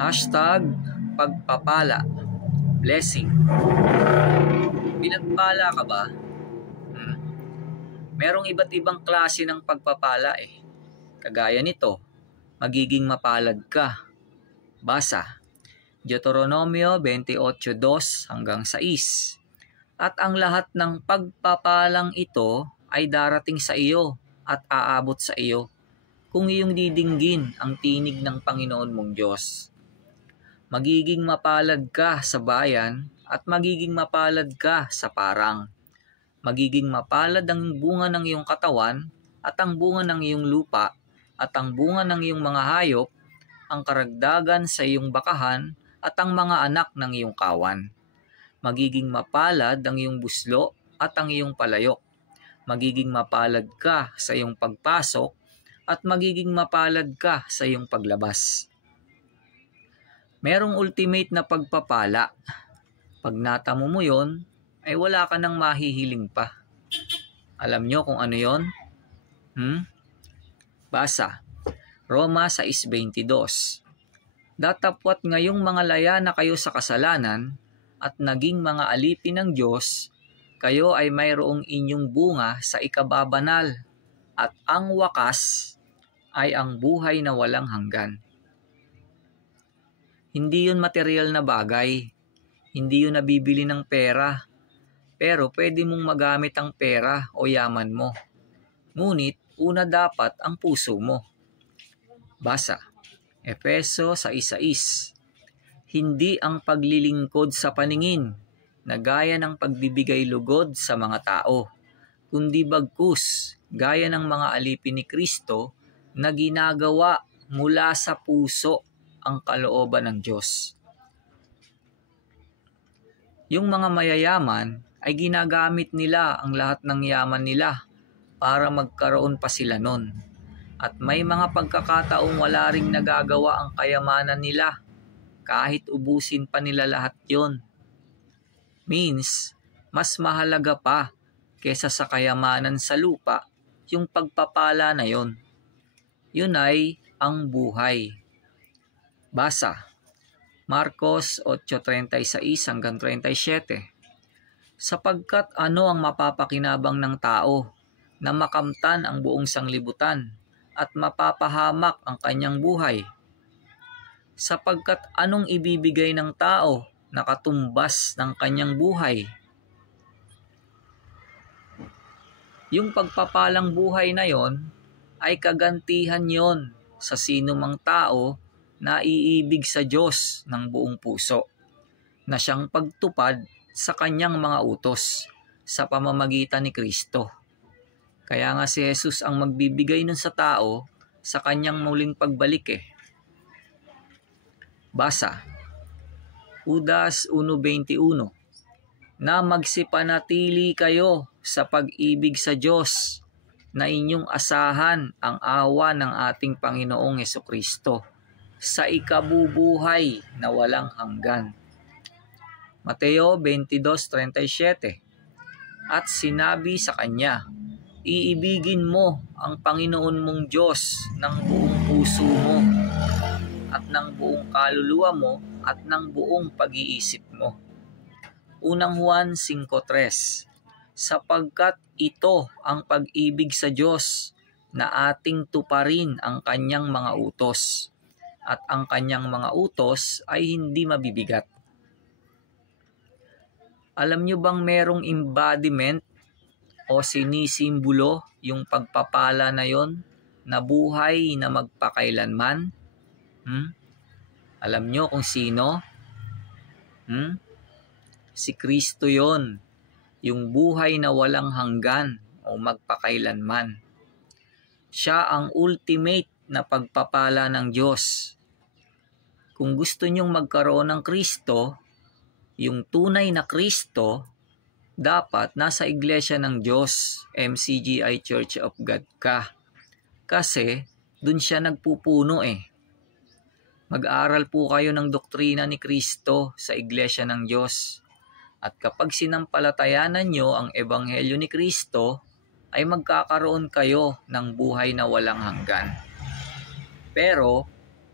Hashtag pagpapala, blessing. Pinagpala ka ba? Merong iba't ibang klase ng pagpapala eh. Kagaya nito, magiging mapalad ka. Basa, Deuteronomio 28:2 hanggang 6. At ang lahat ng pagpapalang ito ay darating sa iyo at aabot sa iyo kung iyong didinggin ang tinig ng Panginoon mong Diyos. Magiging mapalad ka sa bayan at magiging mapalad ka sa parang. Magiging mapalad ang bunga ng iyong katawan at ang bunga ng iyong lupa at ang bunga ng iyong mga hayop, ang karagdagan sa iyong bakahan at ang mga anak ng iyong kawan. Magiging mapalad ang iyong buslo at ang iyong palayok. Magiging mapalad ka sa iyong pagpasok at magiging mapalad ka sa iyong paglabas. Merong ultimate na pagpapala. Pag natamo mo yon, ay wala ka nang mahihiling pa. Alam nyo kung ano yon? Basa, Roma 6:22. Datapwat ngayong mga laya na kayo sa kasalanan at naging mga alipin ng Diyos, kayo ay mayroong inyong bunga sa ikababanal at ang wakas ay ang buhay na walang hanggan. Hindi yun material na bagay, hindi yun nabibili ng pera, pero pwede mong magamit ang pera o yaman mo. Ngunit una dapat ang puso mo. Basa, Efeso 6:6. Hindi ang paglilingkod sa paningin na gaya ng pagbibigay lugod sa mga tao, kundi bagkus gaya ng mga alipin ni Kristo na ginagawa mula sa puso ang kalooban ng Diyos. Yung mga mayayaman ay ginagamit nila ang lahat ng yaman nila para magkaroon pa sila nun. At may mga pagkakataong wala ring nagagawa ang kayamanan nila kahit ubusin pa nila lahat yon. Means, mas mahalaga pa kesa sa kayamanan sa lupa yung pagpapala na yon. Yun ay ang buhay. Basa, Marcos 8:36 hanggang 37. Sapagkat ano ang mapapakinabang ng tao na makamtan ang buong sanglibutan at mapapahamak ang kanyang buhay? Sapagkat anong ibibigay ng tao na katumbas ng kanyang buhay? Yung pagpapalang buhay na yon ay kagantihan yon sa sino mang tao na iibig sa Diyos ng buong puso, na siyang pagtupad sa kanyang mga utos sa pamamagitan ni Kristo. Kaya nga si Jesus ang magbibigay nun sa tao sa kanyang muling pagbalik eh. Basa, Judas 1:21. Na magsipanatili kayo sa pag-ibig sa Diyos na inyong asahan ang awa ng ating Panginoong Hesukristo sa ikabubuhay na walang hanggan. Mateo 22:37. At sinabi sa kanya, iibigin mo ang Panginoon mong Diyos ng buong puso mo at ng buong kaluluwa mo at ng buong pag-iisip mo. Unang Juan 5:3. Sapagkat ito ang pag-ibig sa Diyos, na ating tuparin ang kanyang mga utos, at ang kanyang mga utos ay hindi mabibigat. Alam nyo bang merong embodiment o sinisimbolo yung pagpapala na yon, na buhay na magpakailanman? Alam nyo kung sino? Si Kristo yon, yung buhay na walang hanggan o magpakailanman. Siya ang ultimate na pagpapala ng Diyos. Kung gusto nyong magkaroon ng Kristo, yung tunay na Kristo, dapat nasa iglesia ng Diyos, MCGI Church of God ka. Kasi dun siya nagpupuno eh. Mag-aral po kayo ng doktrina ni Kristo sa iglesia ng Diyos. At kapag sinampalatayanan nyo ang ebanghelyo ni Kristo, ay magkakaroon kayo ng buhay na walang hanggan. Pero,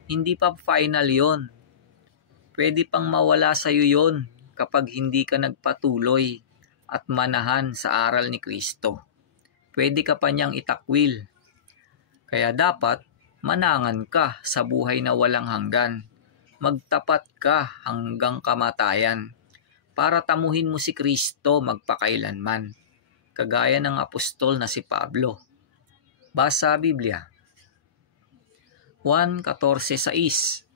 hindi pa final yon. Pwede pang mawala sa iyo yon kapag hindi ka nagpatuloy at manahan sa aral ni Kristo. Pwede ka pa niyang itakwil. Kaya dapat manangan ka sa buhay na walang hanggan. Magtapat ka hanggang kamatayan para tamuhin mo si Kristo magpakailanman, kagaya ng apostol na si Pablo. Basa Biblia. 1:14-6.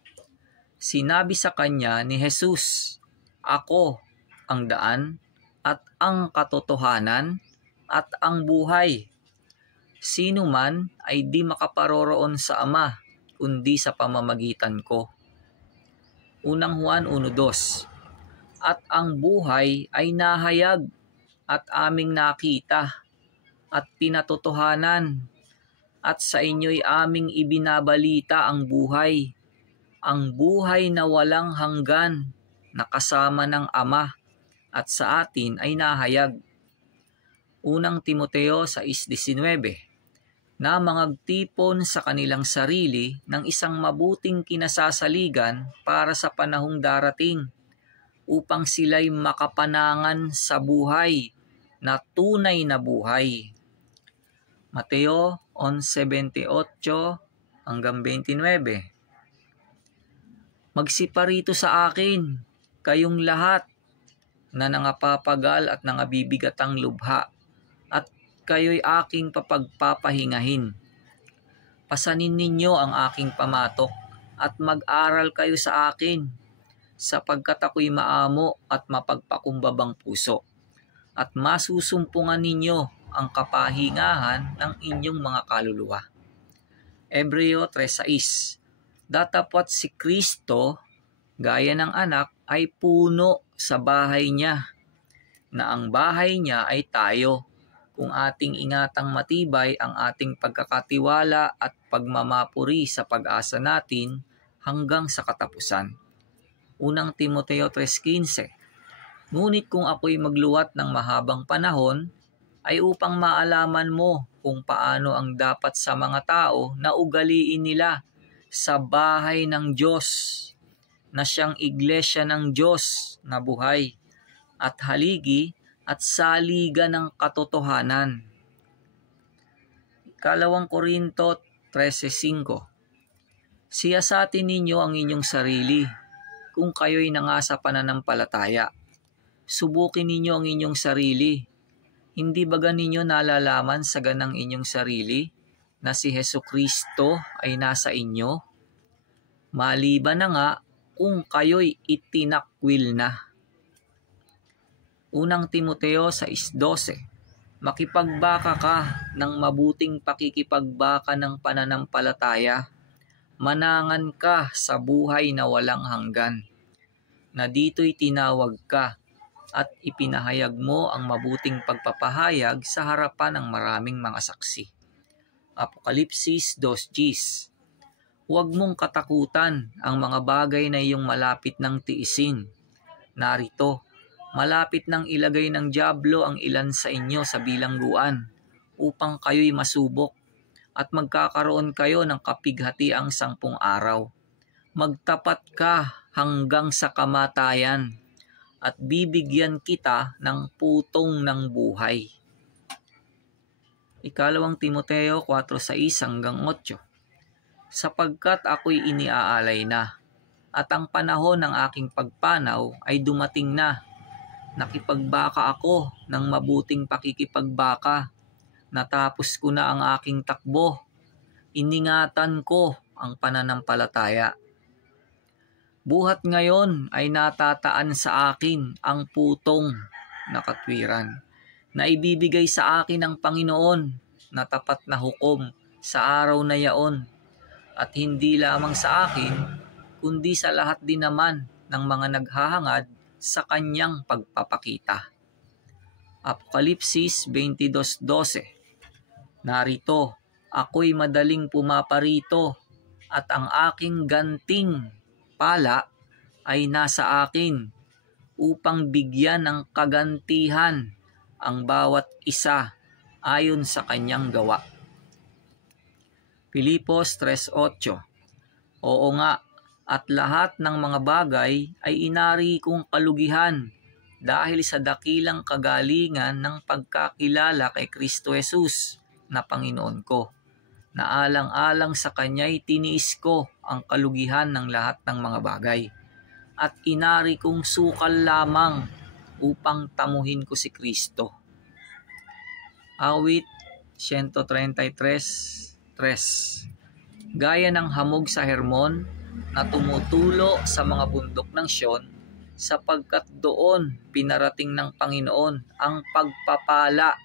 Sinabi sa kanya ni Jesus, "Ako ang daan at ang katotohanan at ang buhay. Sino man ay di makaparoroon sa Ama kundi sa pamamagitan ko." Unang Juan 1:2. At ang buhay ay nahayag at aming nakita at pinatotohanan, at sa inyo'y aming ibinabalita ang buhay na walang hanggan, na kasama ng Ama at sa atin ay nahayag. Unang Timoteo 6:19. Na mangagtipon sa kanilang sarili ng isang mabuting kinasasaligan para sa panahong darating, upang sila'y makapanangan sa buhay na tunay na buhay. Mateo 11:28-29. Magsiparito sa akin, kayong lahat na nangapapagal at nangabibigatang lubha, at kayo'y aking papagpapahingahin. Pasanin ninyo ang aking pamatok at mag-aral kayo sa akin, sapagkat ako'y maamo at mapagpakumbabang puso, at masusumpungan ninyo ang kapahingahan ng inyong mga kaluluwa. Hebreo 3:6. Datapwat si Kristo, gaya ng anak, ay puno sa bahay niya, na ang bahay niya ay tayo, kung ating ingatang matibay ang ating pagkakatiwala at pagmamapuri sa pag-asa natin hanggang sa katapusan. Unang Timoteo 3:15. Ngunit kung ako'y magluwat ng mahabang panahon, ay upang maalaman mo kung paano ang dapat sa mga tao na ugaliin nila sa bahay ng Diyos, na siyang iglesia ng Diyos na buhay at haligi at saligan ng katotohanan. 2 Korinto 13:5. Siyasatin ninyo ang inyong sarili kung kayo'y nanga sa pananampalataya. Subukin ninyo ang inyong sarili. Hindi ba ninyo nalalaman sa ganang inyong sarili na si Hesukristo ay nasa inyo? Maliban na nga kung kayo'y itinakwil na. Unang Timoteo 6:12. Makipagbaka ka ng mabuting pakikipagbaka ng pananampalataya. Manangan ka sa buhay na walang hanggan, na dito'y tinawag ka at ipinahayag mo ang mabuting pagpapahayag sa harapan ng maraming mga saksi. Apokalipsis 2:10. Huwag mong katakutan ang mga bagay na iyong malapit ng tiisin. Narito, malapit nang ilagay ng dyablo ang ilan sa inyo sa bilangguan, upang kayo'y masubok, at magkakaroon kayo ng kapighatiang 10 araw. Magtapat ka hanggang sa kamatayan, at bibigyan kita ng putong ng buhay. 2 Timoteo 4:6-8. Sapagkat ako'y iniaalay na, at ang panahon ng aking pagpanaw ay dumating na. Nakipagbaka ako ng mabuting pakikipagbaka. Natapos ko na ang aking takbo. Iningatan ko ang pananampalataya. Buhat ngayon ay natataan sa akin ang putong na katwiran, na ibibigay sa akin ng Panginoon na tapat na hukom sa araw na yaon, at hindi lamang sa akin, kundi sa lahat din naman ng mga naghahangad sa kanyang pagpapakita. Apokalipsis 22:12. Narito, ako'y madaling pumaparito, at ang aking ganting pala ay nasa akin, upang bigyan ng kagantihan ang bawat isa ayon sa kanyang gawa. Filipos 3:8. Oo nga, At lahat ng mga bagay ay inari kong kalugihan dahil sa dakilang kagalingan ng pagkakilala kay Kristo Jesus na Panginoon ko. Naalang-alang sa Kanya'y tiniis ko ang kalugihan ng lahat ng mga bagay. At inari kong sukal lamang upang tamuhin ko si Kristo. Awit 133:3. Gaya ng hamog sa Hermon na tumutulo sa mga bundok ng Sion, sapagkat doon pinarating ng Panginoon ang pagpapala,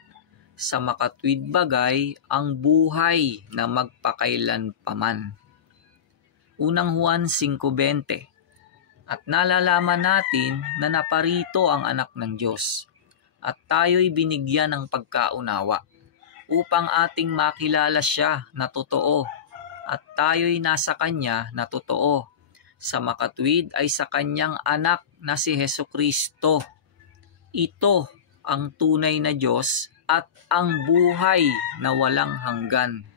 sa makatwid bagay ang buhay na magpakailanpaman. Unang Juan 5:20. At nalalaman natin na naparito ang anak ng Diyos, at tayo'y binigyan ng pagkaunawa, upang ating makilala siya na totoo, at tayo'y nasa Kanya na totoo. Sa makatwid ay sa Kanyang anak na si Hesukristo. Ito ang tunay na Diyos at ang buhay na walang hanggan.